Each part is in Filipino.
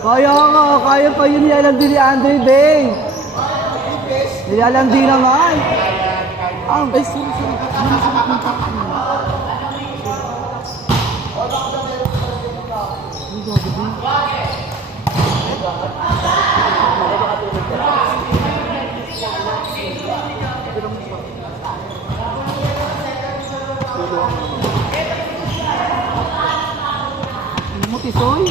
Kaya nga, kaya pa yun nilalang din ni Andre Day. Nilalang din naman. Ay, sorry. Mutisoy.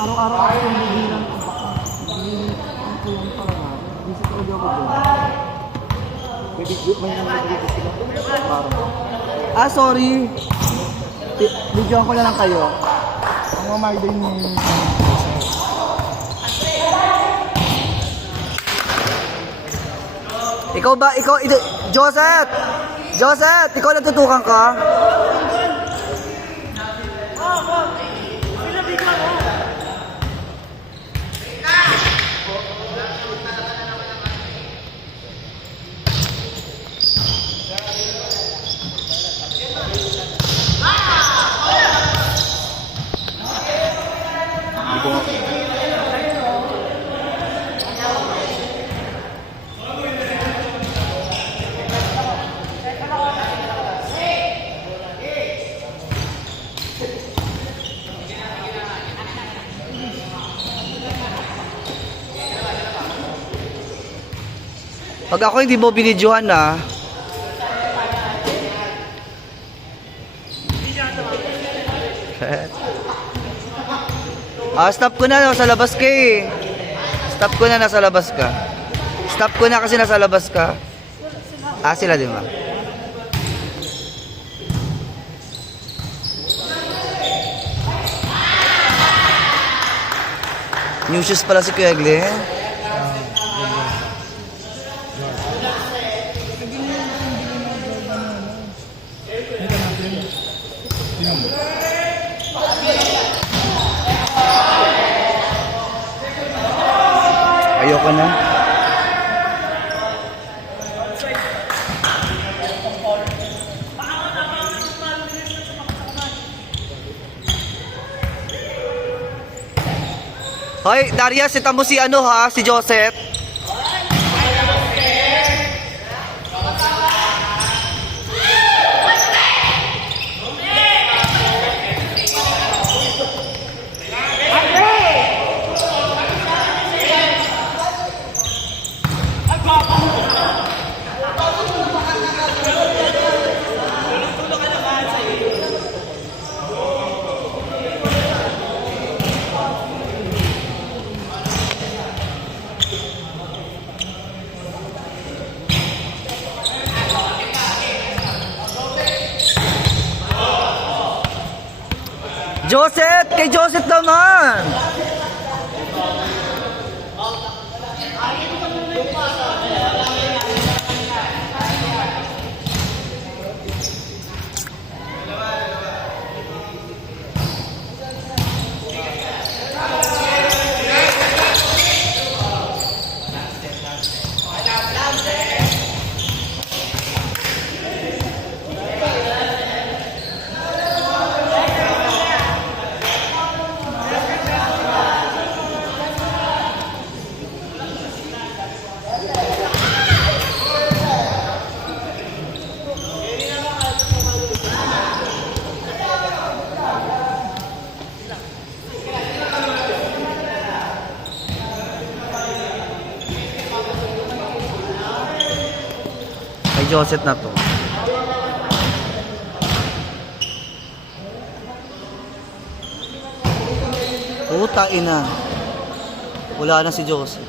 Araw-araw ako yung bibilang ang baka. Ang kulang talaga. Busy talaga ako doon. May nangyayari sila. Sorry. Videoan ko na lang kayo. Ang mamay din yung... Ikaw ba? Joseph! Joseph! Ikaw natutukan ka? Pag ako hindi mo binidyohan na. Stop ko na, nasa labas ka eh. Stop ko na, nasa labas ka. Stop ko na kasi nasa labas ka. Sila din ba? New shoes pala si Kuya Glenn. Ayoko na. Hoy, Darius, sita mo si ano ha, si Joseph. Joseph! Kay Joseph naman! Joseph na to. Puta ina. Wala na si Joseph.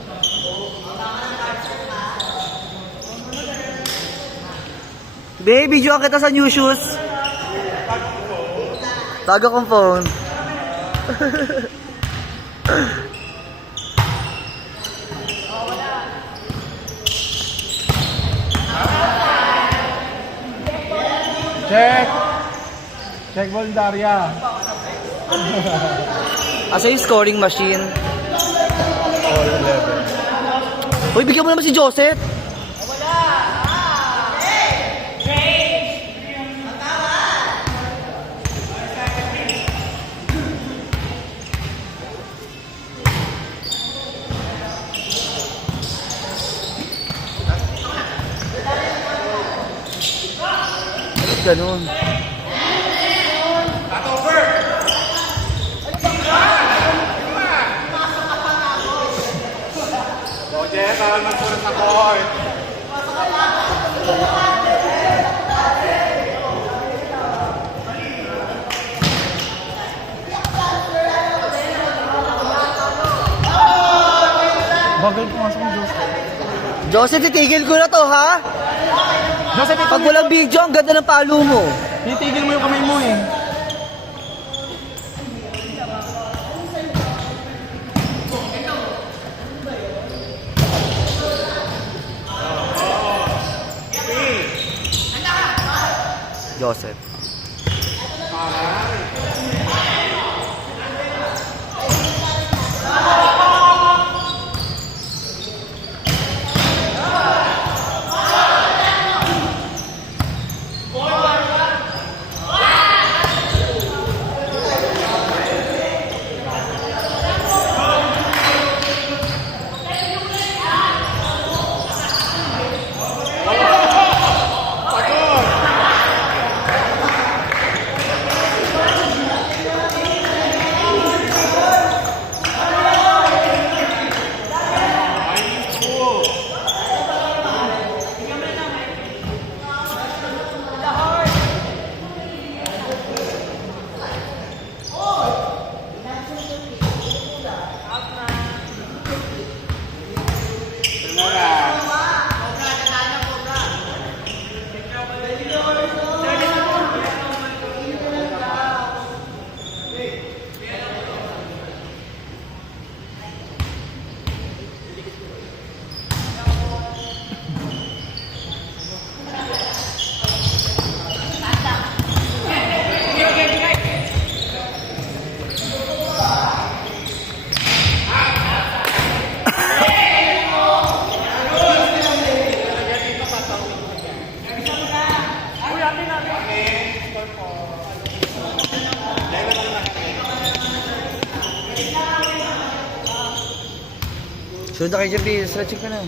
Baby, video kita sa new shoes. Taga kong phone. Check! Check ball, Daria. Asa yung scoring machine? All 11. Uy, bigyan mo naman si Joseph. Ganun. Roger, kawal magsulat na court. Bagal pumasok ng Joseph. Joseph, titigil ko na to, ha? Joseph, ito Pag walang video, ang ganda ng palo mo. titigil mo yung kamay mo eh. Joseph. Sunod na kay JP, stretching ka na.